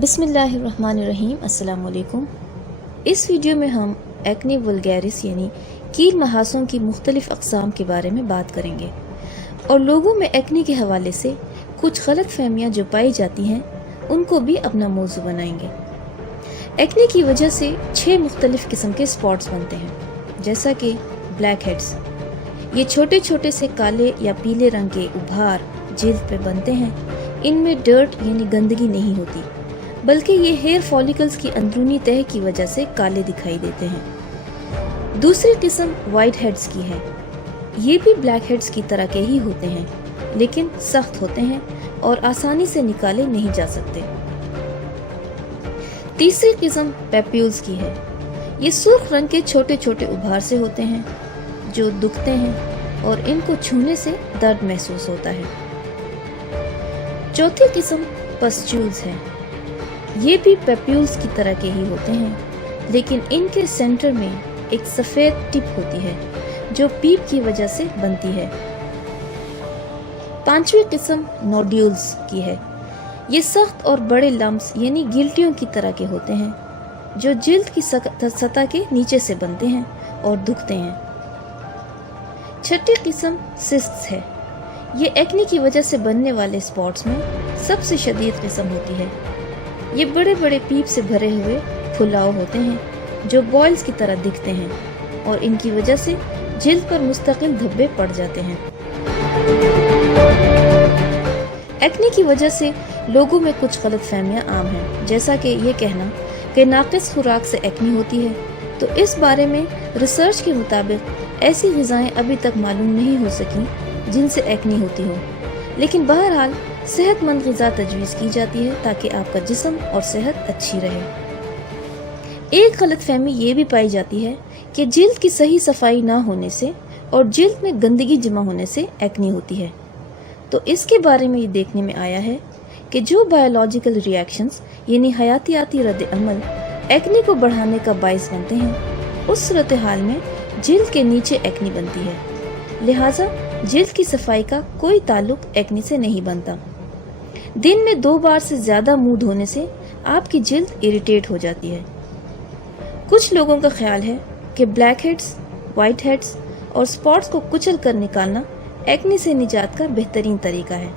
बिस्मिल्लाहिर्रहमानिर्रहीम। अस्सलाम वालेकुम। इस वीडियो में हम एक्ने वल्गैरिस यानी कील महासों की मुख्तलिफ अक़साम के बारे में बात करेंगे और लोगों में एक्ने के हवाले से कुछ गलत फहमियाँ जो पाई जाती हैं उनको भी अपना मौजू बनाएंगे। एक्ने की वजह से 6 मुख्तलिफ किस्म के स्पॉट्स बनते हैं, जैसा कि ब्लैक हेड्स। ये छोटे छोटे से काले या पीले रंग के उभार जिल्द पे बनते हैं। इनमें डर्ट यानी गंदगी नहीं होती, बल्कि ये हेयर फॉलिकल्स की अंदरूनी तह की वजह से काले दिखाई देते हैं। दूसरी किस्म वाइट हेड्स की है। ये भी ब्लैक हेड्स की तरह के ही होते हैं, लेकिन सख्त होते हैं और आसानी से निकाले नहीं जा सकते। तीसरी किस्म पैप्यूल्स की है। ये सुर्ख रंग के छोटे छोटे उभार से होते हैं जो दुखते हैं और इनको छूने से दर्द महसूस होता है। चौथी किस्म पस्ट्यूल्स है। ये भी पैप्यूल्स की तरह के ही होते हैं, लेकिन इनके सेंटर में एक सफेद टिप होती है जो पीप की वजह से बनती है। पांचवी किस्म नोड्यूल्स की है। ये सख्त और बड़े लम्प्स यानी गिल्टियों की तरह के होते हैं जो जिल्द की सतह के नीचे से बनते हैं और दुखते हैं। छठी किस्म सिस्ट्स है। ये एक्ने की वजह से बनने वाले स्पॉट्स में सबसे शदीद किस्म होती है। ये बड़े बड़े पीप से भरे हुए फुलाव होते हैं जो बॉयल्स की तरह दिखते हैं और इनकी वजह से जिल्द पर मुस्तकिल धब्बे पड़ जाते हैं। एक्ने की वजह से लोगों में कुछ गलत फहमियाँ आम हैं, जैसा कि ये कहना कि नाक़िस खुराक से एक्ने होती है। तो इस बारे में रिसर्च के मुताबिक ऐसी ग़िज़ाएं अभी तक मालूम नहीं हो सकी जिनसे एक्ने होती हो, लेकिन बहरहाल सेहतमंद ग़िज़ा तजवीज़ की जाती है ताकि आपका जिस्म और सेहत अच्छी रहे। एक गलत फहमी ये भी पाई जाती है कि जिल्द की सही सफाई ना होने से और जिल्द में गंदगी जमा होने से एक्ने होती है। तो इसके बारे में ये देखने में आया है कि जो बायोलॉजिकल रिएक्शंस यानी हयातियाती रद्द-ए-अमल एक्ने को बढ़ाने का बाइस बनते हैं, उस सूरत हाल में जिल्द के नीचे एक्ने बनती है। लिहाजा जिल्द की सफाई का कोई ताल्लुक एक्ने से नहीं बनता। दिन में 2 बार से ज्यादा मुंह धोने से आपकी जिल्द इरिटेट हो जाती है। कुछ लोगों का ख्याल है कि ब्लैक हेड्स, वाइट हेड्स और स्पॉट्स को कुचल कर निकालना एक्ने से निजात का बेहतरीन तरीका है,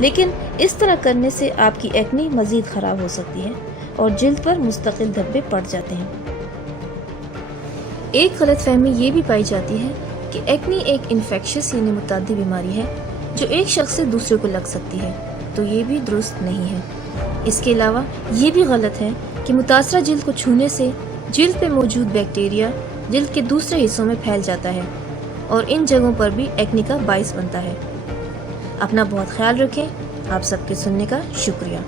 लेकिन इस तरह करने से आपकी एक्ने मजीद खराब हो सकती है और जिल्द पर मुस्तकिल धब्बे पड़ जाते हैं। एक गलत फहमी ये भी पाई जाती है कि एक्ने एक इन्फेक्शियस यानी मुतादी बीमारी है जो एक शख्स से दूसरे को लग सकती है, तो ये भी दुरुस्त नहीं है। इसके अलावा ये भी गलत है कि मुतासरा जिल्द को छूने से जिल्द पे मौजूद बैक्टीरिया जिल्द के दूसरे हिस्सों में फैल जाता है और इन जगहों पर भी एक्ने का बाइस बनता है। अपना बहुत ख्याल रखें। आप सबके सुनने का शुक्रिया।